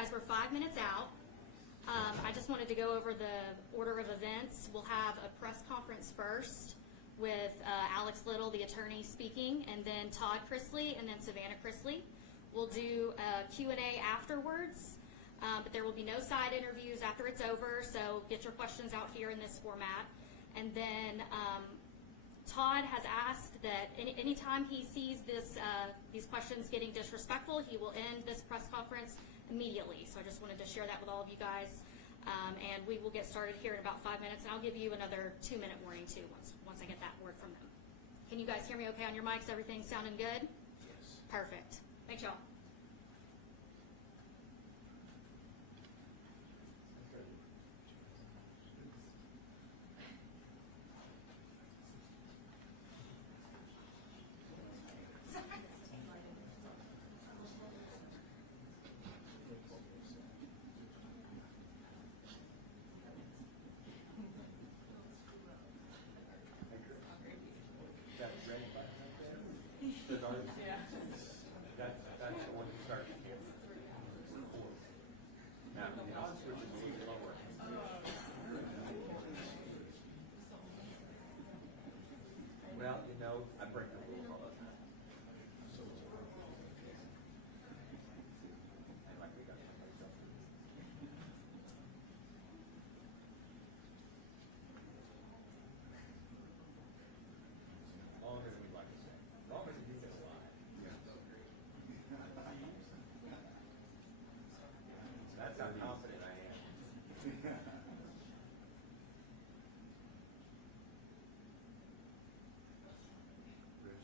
guys, we're 5 minutes out. I just wanted to go over the order of events. We'll have a press conference first with Alex Little, the attorney, speaking, and then Todd Chrisley, and then Savannah Chrisley. We'll do a Q&A afterwards, but there will be no side interviews after it's over, so get your questions out here in this format. And then Todd has asked that anytime he sees these questions getting disrespectful, he will end this press conference immediately. So I just wanted to share that with all of you guys. And we will get started here in about 5 minutes, and I'll give you another 2-minute warning too once I get that word from them. Can you guys hear me okay on your mics? Everything sounding good? Yes. Perfect. Thanks, y'all. That's the one you start. Now, I'll switch it a little lower. Well, you know, I break the rules all the time. And like we got longer than we'd like to say. Longer than you say a lot. That's how confident I am. Ready?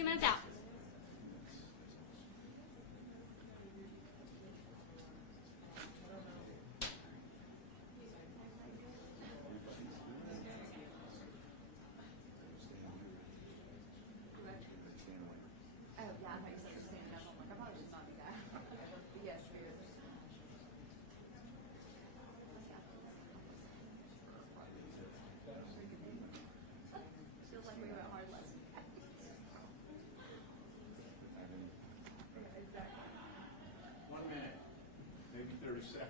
2 minutes out. Feels like we went hard last week. 1 minute, maybe 30 seconds.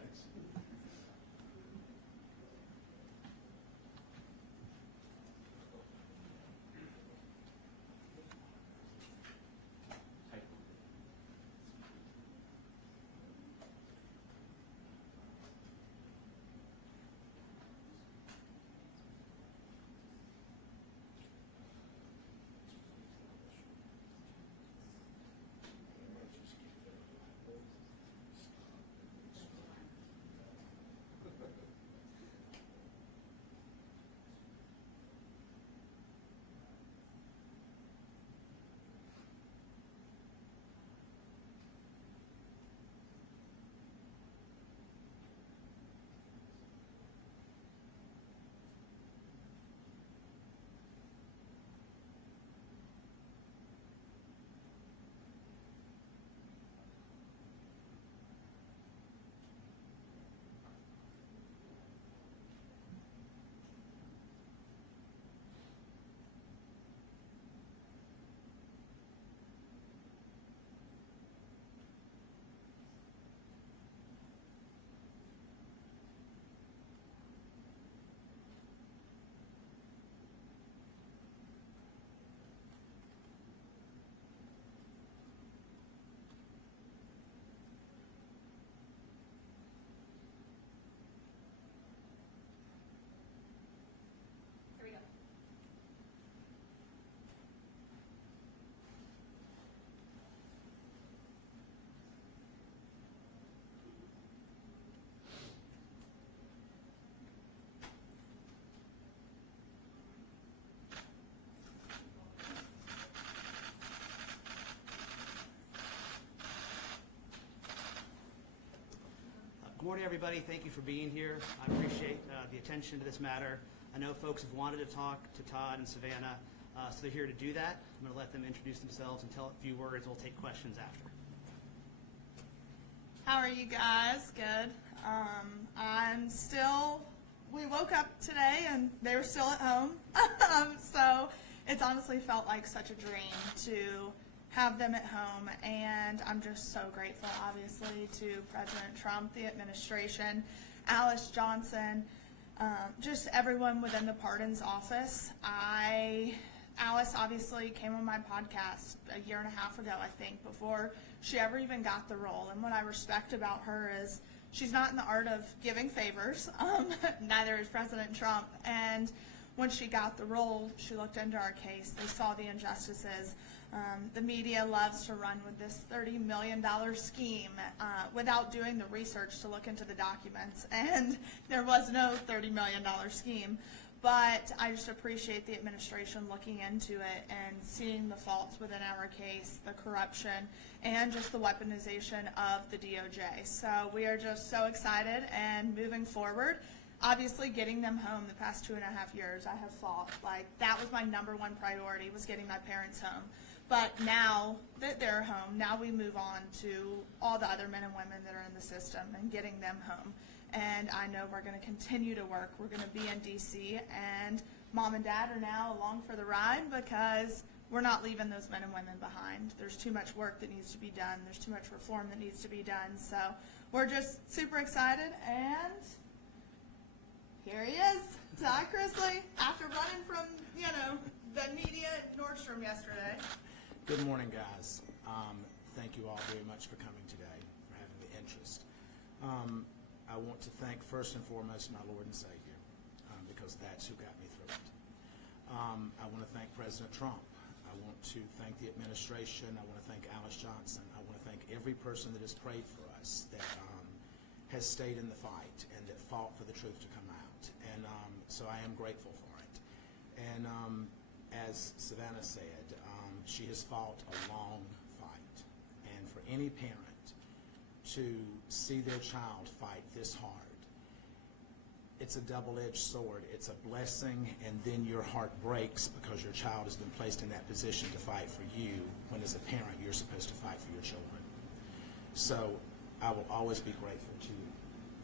Here we go. Good morning, everybody. Thank you for being here. I appreciate the attention to this matter. I know folks have wanted to talk to Todd and Savannah, so they're here to do that. I'm going to let them introduce themselves and tell a few words. We'll take questions after. How are you guys? Good. We woke up today and they were still at home. So it's honestly felt like such a dream to have them at home, and I'm just so grateful, obviously, to President Trump, the administration, Alice Johnson, just everyone within the pardons office. Alice obviously came on my podcast a year and a half ago, I think, before she ever even got the role. And what I respect about her is she's not in the art of giving favors. Neither is President Trump. And when she got the role, she looked into our case. They saw the injustices. The media loves to run with this $30 million scheme without doing the research to look into the documents. And there was no $30 million scheme. But I just appreciate the administration looking into it and seeing the faults within our case, the corruption, and just the weaponization of the DOJ. So we are just so excited and moving forward. Obviously, getting them home the past 2.5 years, I have fought. Like, that was my number one priority, was getting my parents home. But now that they're home, now we move on to all the other men and women that are in the system and getting them home. And I know we're going to continue to work. We're going to be in D.C., and Mom and Dad are now along for the ride because we're not leaving those men and women behind. There's too much work that needs to be done. There's too much reform that needs to be done. So we're just super excited, and here he is, Todd Chrisley, after running from, the media at Nordstrom yesterday. Good morning, guys. Thank you all very much for coming today, for having the interest. I want to thank first and foremost my Lord and Savior, because that's who got me through it. I want to thank President Trump. I want to thank the administration. I want to thank Alice Johnson. I want to thank every person that has prayed for us, that has stayed in the fight and that fought for the truth to come out. And so I am grateful for it. And as Savannah said, she has fought a long fight. And for any parent to see their child fight this hard, it's a double-edged sword. It's a blessing, and then your heart breaks because your child has been placed in that position to fight for you, when as a parent you're supposed to fight for your children. So I will always be grateful to you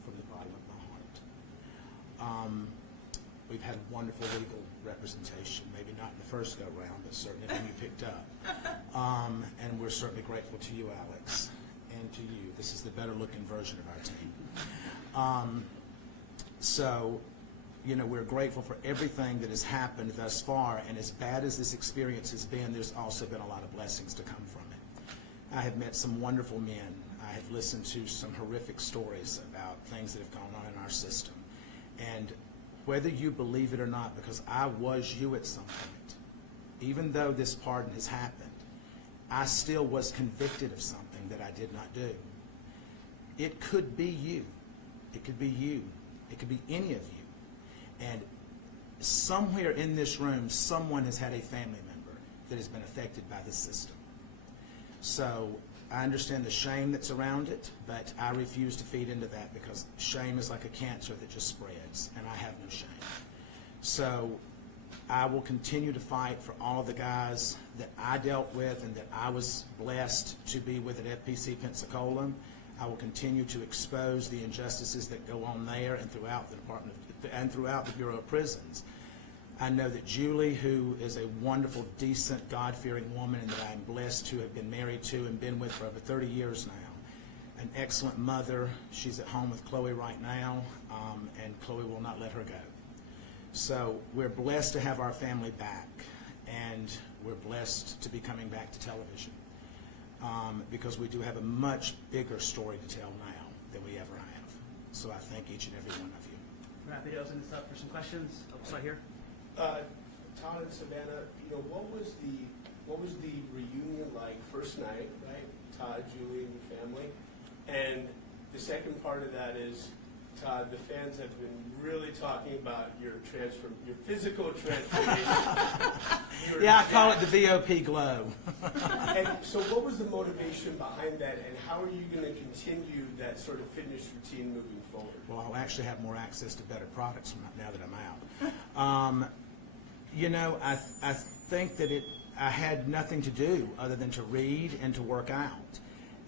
from the bottom of my heart. We've had wonderful legal representation, maybe not in the first go-round, but certainly when you picked up. And we're certainly grateful to you, Alex, and to you. This is the better-looking version of our team. So, we're grateful for everything that has happened thus far, and as bad as this experience has been, there's also been a lot of blessings to come from it. I have met some wonderful men. I have listened to some horrific stories about things that have gone on in our system. And whether you believe it or not, because I was you at some point, even though this pardon has happened, I still was convicted of something that I did not do. It could be you. It could be you. It could be any of you. And somewhere in this room, someone has had a family member that has been affected by this system. So I understand the shame that's around it, but I refuse to feed into that, because shame is like a cancer that just spreads, and I have no shame. So I will continue to fight for all the guys that I dealt with and that I was blessed to be with at FPC Pensacola. I will continue to expose the injustices that go on there and throughout the Department and throughout the Bureau of Prisons. I know that Julie, who is a wonderful, decent, God-fearing woman, and that I'm blessed to have been married to and been with for over 30 years now, an excellent mother. She's at home with Chloe right now, and Chloe will not let her go. So we're blessed to have our family back, and we're blessed to be coming back to television, because we do have a much bigger story to tell now than we ever have. So I thank each and every one of you. We're happy to open this up for some questions. Oh, sorry, here. Todd and Savannah, what was the reunion like first night, right? Todd, Julie, and your family. And the second part of that is, Todd, the fans have been really talking about your physical transformation. Yeah, I call it the VOP glow. And so what was the motivation behind that, and how are you going to continue that sort of fitness routine moving forward? Well, I'll actually have more access to better products now that I'm out. I think that I had nothing to do other than to read and to work out.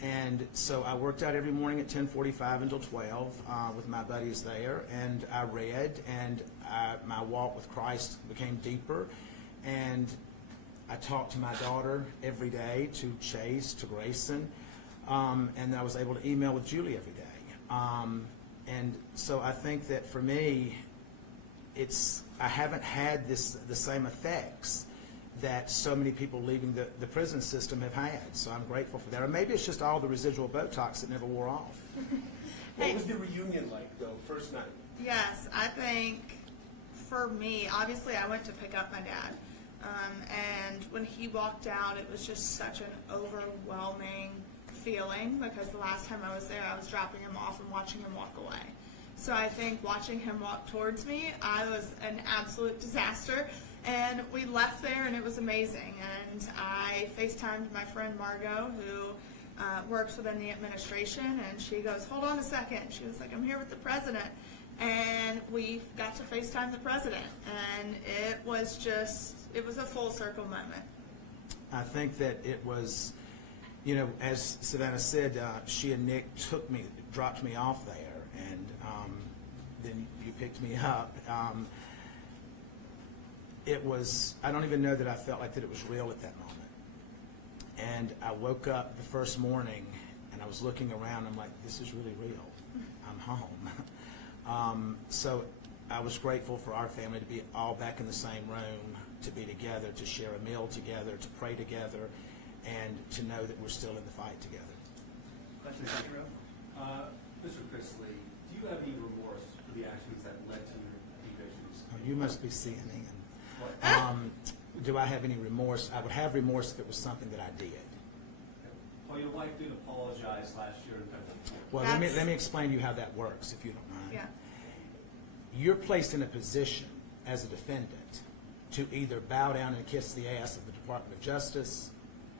And so I worked out every morning at 10:45 until 12 with my buddies there, and I read, and my walk with Christ became deeper, and I talked to my daughter every day, to Chase, to Grayson, and I was able to email with Julie every day. And so I think that for me, I haven't had the same effects that so many people leaving the prison system have had. So I'm grateful for that. Or maybe it's just all the residual Botox that never wore off. What was the reunion like, though, first night? Yes, I think for me, obviously I went to pick up my dad. And when he walked out, it was just such an overwhelming feeling, because the last time I was there, I was dropping him off and watching him walk away. So I think watching him walk towards me, I was an absolute disaster. And we left there, and it was amazing. And I FaceTimed my friend Margot, who works within the administration, and she goes, "Hold on a second." She was like, "I'm here with the president." And we got to FaceTime the president, and it was a full circle moment. I think that it was, as Savannah said, she and Nick dropped me off there, and then you picked me up. I don't even know that I felt like that it was real at that moment. And I woke up the first morning, and I was looking around, I'm like, this is really real. I'm home. So I was grateful for our family to be all back in the same room, to be together, to share a meal together, to pray together, and to know that we're still in the fight together. Question in the second row. Mr. Chrisley, do you have any remorse for the actions that led to your evictions? Oh, you must be CNN. What? Do I have any remorse? I would have remorse if it was something that I did. Well, your wife did apologize last year in federal court. Well, let me explain to you how that works, if you don't mind. Yeah. You're placed in a position as a defendant to either bow down and kiss the ass of the Department of Justice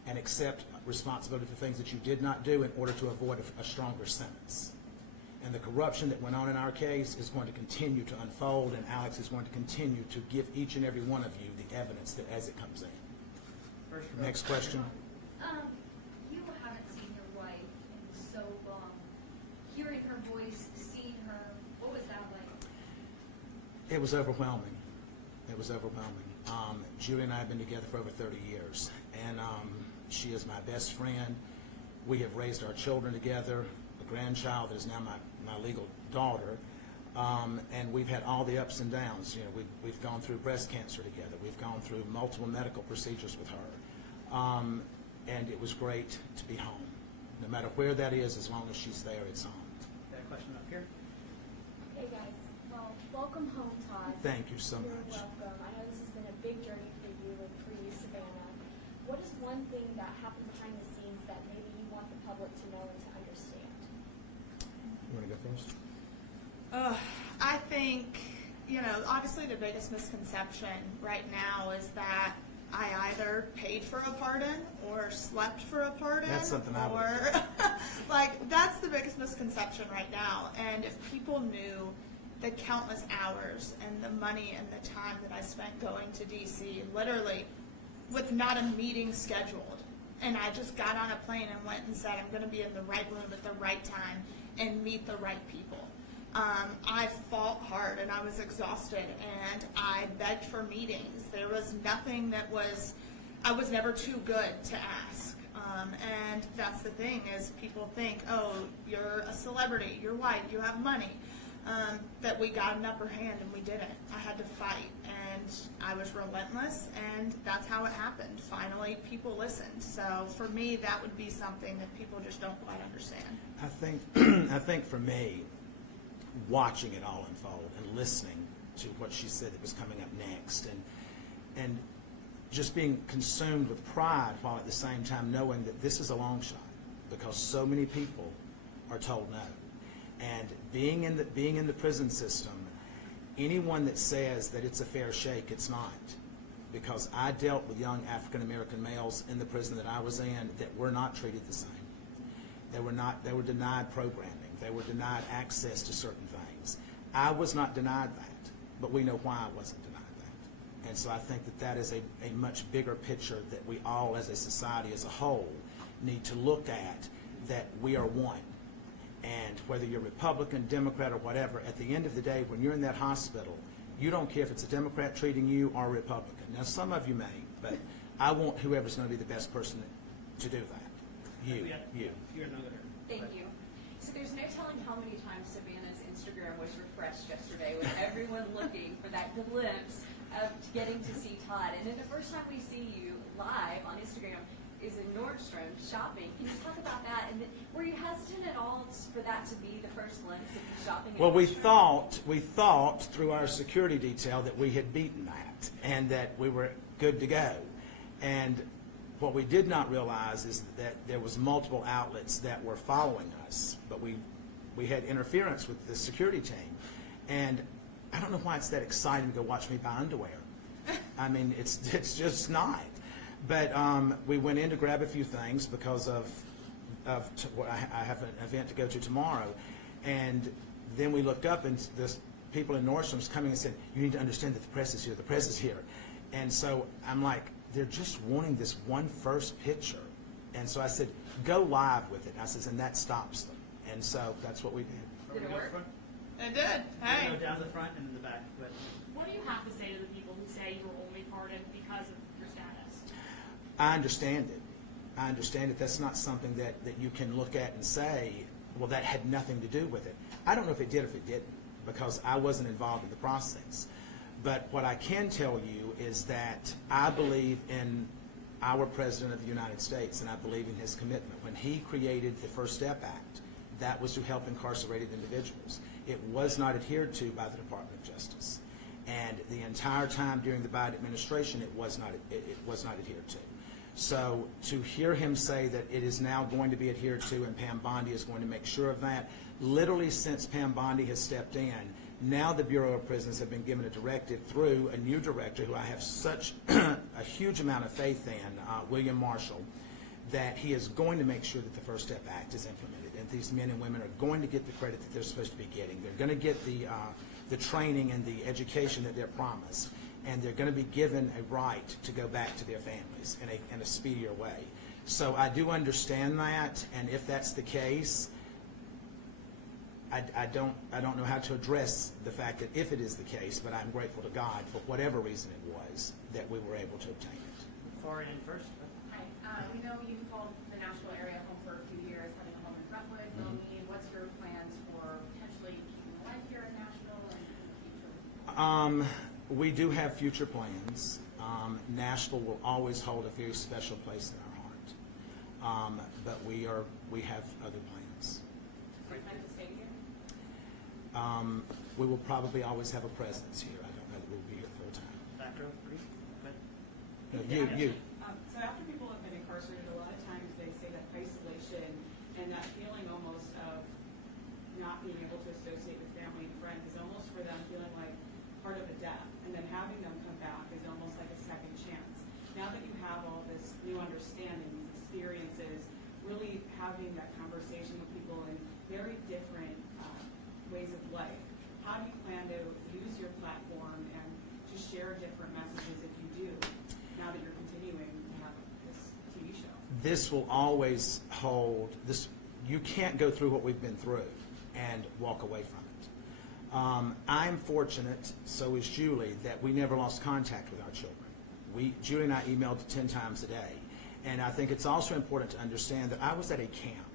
and accept responsibility for things that you did not do in order to avoid a stronger sentence. And the corruption that went on in our case is going to continue to unfold, and Alex is going to continue to give each and every one of you the evidence that as it comes in. Next question. You haven't seen your wife in so long. Hearing her voice, seeing her, what was that like? It was overwhelming. It was overwhelming. Julie and I have been together for over 30 years, and she is my best friend. We have raised our children together, a grandchild that is now my legal daughter, and we've had all the ups and downs. You know, we've gone through breast cancer together. We've gone through multiple medical procedures with her, and it was great to be home. No matter where that is, as long as she's there, it's home. Got a question up here? Hey guys, well, welcome home, Todd. Thank you so You're much. welcome. I know this has been a big journey for you and for you, Savannah. What is one thing that happened behind the scenes that maybe you want the public to know and to understand? You want to go first? I think, obviously the biggest misconception right now is that I either paid for a pardon or slept for a pardon. That's something I would or that's the biggest misconception right now. And if people knew the countless hours and the money and the time that I spent going to DC, literally with not a meeting scheduled, and I just got on a plane and went and said I'm going to be in the right room at the right time and meet the right people. I fought hard and I was exhausted and I begged for meetings. There was nothing I was never too good to ask. And that's the thing is people think, oh, you're a celebrity, you're white, you have money. That we got an upper hand and we didn't. I had to fight and I was relentless and that's how it happened. Finally, people listened. So for me, that would be something that people just don't quite understand. I think for me, watching it all unfold and listening to what she said that was coming up next and just being consumed with pride while at the same time knowing that this is a long shot because so many people are told no. And being in the prison system, anyone that says that it's a fair shake, it's not. Because I dealt with young African American males in the prison that I was in that were not treated the same. They were denied programming. They were denied access to certain things. I was not denied that, but we know why I wasn't denied that. And so I think that is a much bigger picture that we all as a society as a whole need to look at, that we are one. And whether you're Republican, Democrat, or whatever, at the end of the day, when you're in that hospital, you don't care if it's a Democrat treating you or a Republican. Now, some of you may, but I want whoever's going to be the best person to do that. You. You're another. Thank you. So there's no telling how many times Savannah's Instagram was refreshed yesterday with everyone looking for that glimpse of getting to see Todd. And then the first time we see you live on Instagram is in Nordstrom shopping. Can you talk about that? And then, were you hesitant at all for that to be the first glimpse of you shopping at Well, we Nordstrom? thought through our security detail that we had beaten that and that we were good to go. And what we did not realize is that there was multiple outlets that were following us, but we had interference with the security team. And I don't know why it's that exciting to go watch me buy underwear. I mean, it's just not. But we went in to grab a few things because of what I have an event to go to tomorrow. And then we looked up and the people in Nordstrom's coming and said, you need to understand that the press is here, the press is here. And so I'm like, they're just wanting this one first picture. And so I said, go live with it. I says, and that stops them. And so that's what we did. Did it work? It did. Hey. Go down the front and in the back. But What do you have to say to the people who say you were only pardoned because of your status? I understand it. I understand it. That's not something that you can look at and say, well, that had nothing to do with it. I don't know if it did or if it didn't, because I wasn't involved in the process. But what I can tell you is that I believe in our President of the United States, and I believe in his commitment. When he created the First Step Act, that was to help incarcerated individuals. It was not adhered to by the Department of Justice. And the entire time during the Biden administration, it was not adhered to. So to hear him say that it is now going to be adhered to and Pam Bondi is going to make sure of that, literally since Pam Bondi has stepped in, Now the Bureau of Prisons have been given a directive through a new director who I have such a huge amount of faith in, William Marshall, that he is going to make sure that the First Step Act is implemented, and these men and women are going to get the credit that they're supposed to be getting. They're going to get the training and the education that they're promised, and they're going to be given a right to go back to their families in a speedier way. So I do understand that, and if that's the case, I don't know how to address the fact that if it is the case, but I'm grateful to God for whatever reason it was that we were able to obtain it. Far in first. Hi, we know you've called the Nashville area home for a few years, having a home in Brentwood, Wilmington. What's your plans for potentially keeping a life here in Nashville and in the future? We do have future plans. Nashville will always hold a very special place in our heart, but we have other plans. Do you plan to stay here? We will probably always have a presence here. I don't know that we'll be here full time. Back row, please. No, you. So after people have been incarcerated, a lot of times they say that isolation and that feeling almost of not being able to associate with family and friends is almost for them feeling like part of a death. And then having them come back is almost like a second chance. Now that you have all this new understanding, these experiences, really having that conversation with people in very different ways of life, how do you plan to use your platform and to share different messages if you do, now that you're continuing to have this TV show? This will always hold this. You can't go through what we've been through and walk away from it. I'm fortunate, so is Julie, that we never lost contact with our children. Julie and I emailed 10 times a day, and I think it's also important to understand that I was at a camp.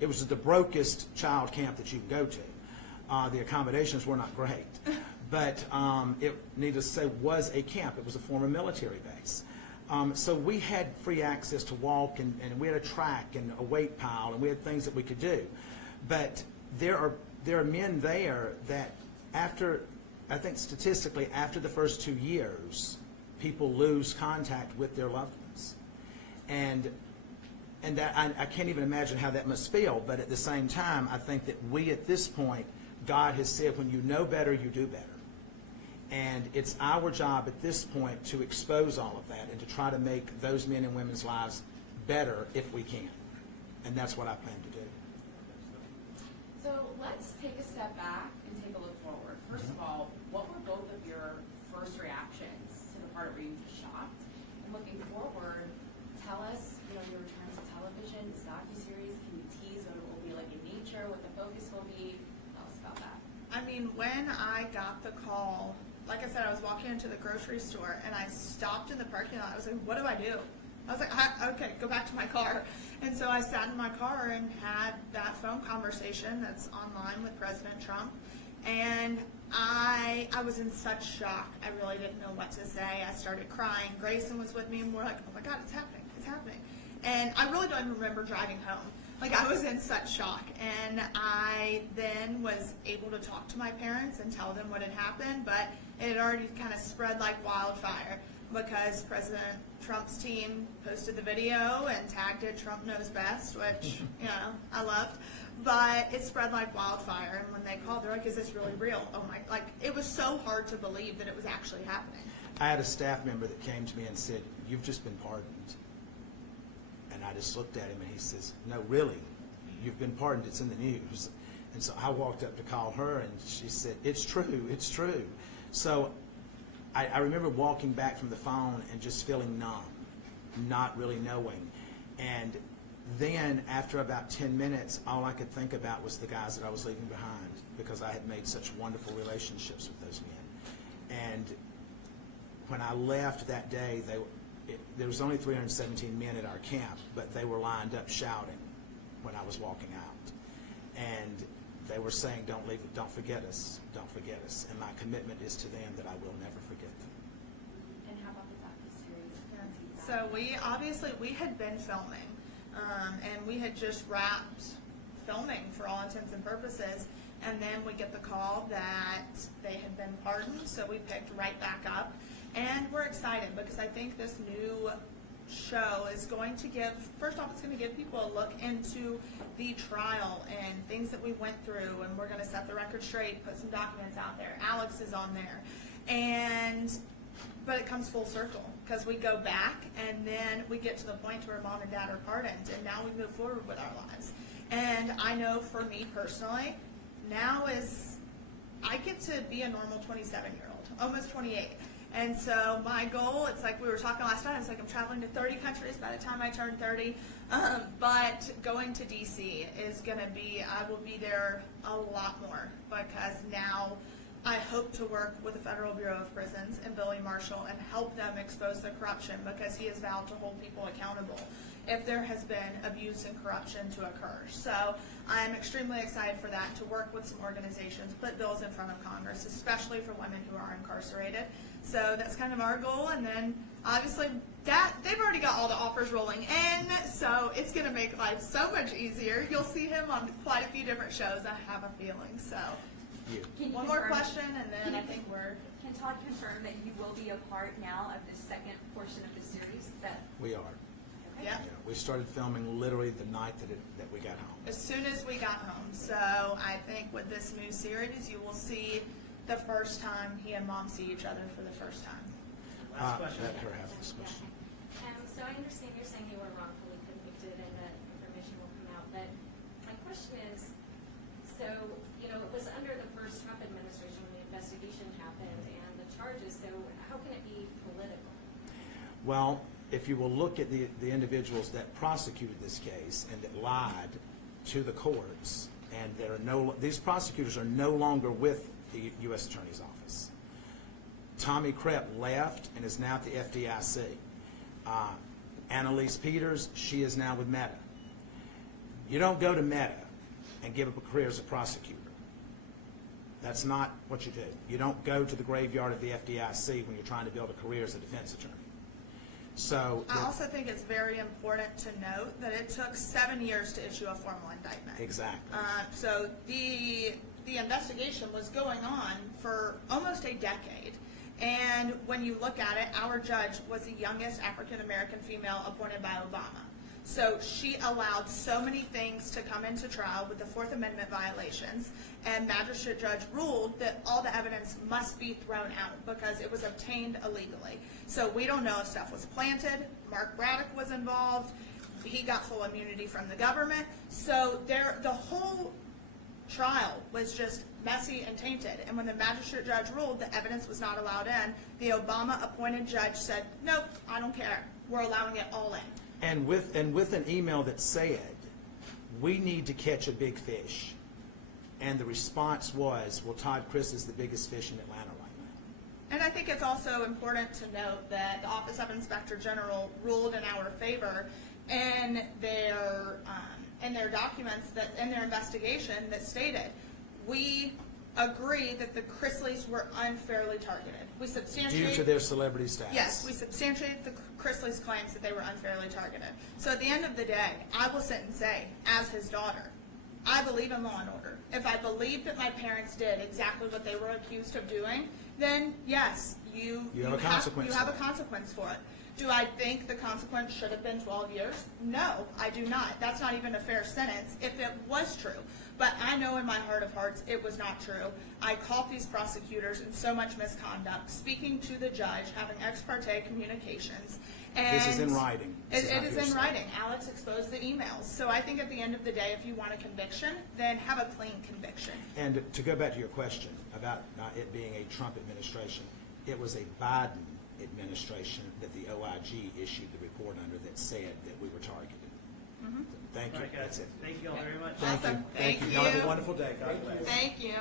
It was the brokest child camp that you can go to. The accommodations were not great, but it, needless to say, was a camp. It was a former military base. So we had free access to walk, and we had a track and a weight pile, and we had things that we could do. But there are men there that after, I think statistically, after the first 2 years, people lose contact with their loved ones. And that I can't even imagine how that must feel, but at the same time, I think that we at this point, God has said, when you know better, you do better. And it's our job at this point to expose all of that and to try to make those men and women's lives better if we can. And that's what I plan to do. So let's take a step back and take a look forward. First of all, what were both of your first reactions to the part where you were shocked? And looking forward, tell us, your return to television, this Docuseries. Can you tease what it will be like in nature, what the focus will be? Tell us about that. I mean, when I got the call, like I said, I was walking into the grocery store and I stopped in the parking lot. I was like, what do I do? I was like, okay, go back to my car. And so I sat in my car and had that phone conversation that's online with President Trump. And I was in such shock. I really didn't know what to say. I started crying. Grayson was with me and we're like, oh my God, it's happening. It's happening. And I really don't even remember driving home. Like, I was in such shock. And I then was able to talk to my parents and tell them what had happened, but it had already kind of spread like wildfire because President Trump's team posted the video and tagged it Trump Knows Best, which, I loved. But it spread like wildfire. And when they called, they're like, is this really real? Oh my, like, it was so hard to believe that it was actually happening. I had a staff member that came to me and said, you've just been pardoned. And I just looked at him and he says, no, really, you've been pardoned, it's in the news. And so I walked up to call her and she said, it's true, it's true. So I remember walking back from the phone and just feeling numb, not really knowing. And then after about 10 minutes, all I could think about was the guys that I was leaving behind because I had made such wonderful relationships with those men. And when I left that day, there was only 317 men at our camp, but they were lined up shouting when I was walking out. And they were saying, don't leave, don't forget us, don't forget us. And my commitment is to them that I will never forget them. And how about the Docuseries? So we had been filming, and we had just wrapped filming for all intents and purposes. And then we get the call that they had been pardoned, so we picked right back up. And we're excited because I think this new show is going to give, first off, it's going to give people a look into the trial and things that we went through, and we're going to set the record straight, put some documents out there. Alex is on there. But it comes full circle because we go back and then we get to the point where mom and dad are pardoned, and now we move forward with our lives. And I know for me personally, now I get to be a normal 27-year-old, almost 28. And so my goal, it's like we were talking last night, it's like I'm traveling to 30 countries by the time I turn 30. But going to DC is going to be, I will be there a lot more because now I hope to work with the Federal Bureau of Prisons and Billy Marshall and help them expose the corruption because he has vowed to hold people accountable if there has been abuse and corruption to occur. So I'm extremely excited for that, to work with some organizations, put bills in front of Congress, especially for women who are incarcerated. So that's kind of our goal. And then obviously they've already got all the offers rolling in, so it's going to make life so much easier. You'll see him on quite a few different shows, I have a feeling. So one more question, and then I think we're... Can Todd confirm that you will be a part now of the second portion of the series? We are. Okay. Yeah. Yeah, we started filming literally the night that we got home. As soon as we got home. So I think with this new series, you will see the first time he and mom see each other for the first time. Last question. Let her have this question. So I understand you're saying you were wrongfully convicted and that information will come out, but my question is, so, it was under the first Trump administration when the investigation happened and the charges, so how can it be political? Well, if you will look at the individuals that prosecuted this case and that lied to the courts, and these prosecutors are no longer with the U.S. Attorney's Office. Tommy Krepp left and is now at the FDIC. Annalise Peters, she is now with Meta. You don't go to Meta and give up a career as a prosecutor. That's not what you do. You don't go to the graveyard of the FDIC when you're trying to build a career as a defense attorney. So I also think it's very important to note that it took 7 years to issue a formal indictment. Exactly. So the investigation was going on for almost a decade. And when you look at it, our judge was the youngest African-American female appointed by Obama. So she allowed so many things to come into trial with the Fourth Amendment violations, and magistrate judge ruled that all the evidence must be thrown out because it was obtained illegally. So we don't know if stuff was planted. Mark Braddock was involved. He got full immunity from the government. So the whole trial was just messy and tainted. And when the magistrate judge ruled the evidence was not allowed in, the Obama-appointed judge said, nope, I don't care. We're allowing it all in. And with an email that said, we need to catch a big fish. And the response was, well, Todd Chrisley is the biggest fish in Atlanta right now. And I think it's also important to note that the Office of Inspector General ruled in our favor in their documents, that in their investigation, that stated, we agree that the Chrisleys were unfairly targeted. We substantiate Due to their celebrity status. Yes, we substantiate the Chrisley's claims that they were unfairly targeted. So at the end of the day, I will sit and say, as his daughter, I believe in law and order. If I believe that my parents did exactly what they were accused of doing, then yes, you have a consequence for it. Do I think the consequence should have been 12 years? No, I do not. That's not even a fair sentence if it was true. But I know in my heart of hearts it was not true. I caught these prosecutors in so much misconduct, speaking to the judge, having ex parte communications. And this is in writing. It is in writing. Alex exposed the emails. So I think at the end of the day, if you want a conviction, then have a clean conviction. And to go back to your question about it being a Trump administration, it was a Biden administration that the OIG issued the report under that said that we were targeted. Mm-hmm. Thank you. All right, guys. That's it. Thank you all very much. Thank Awesome. you. Thank you. Thank Y'all have you. a wonderful day. God bless. Thank you.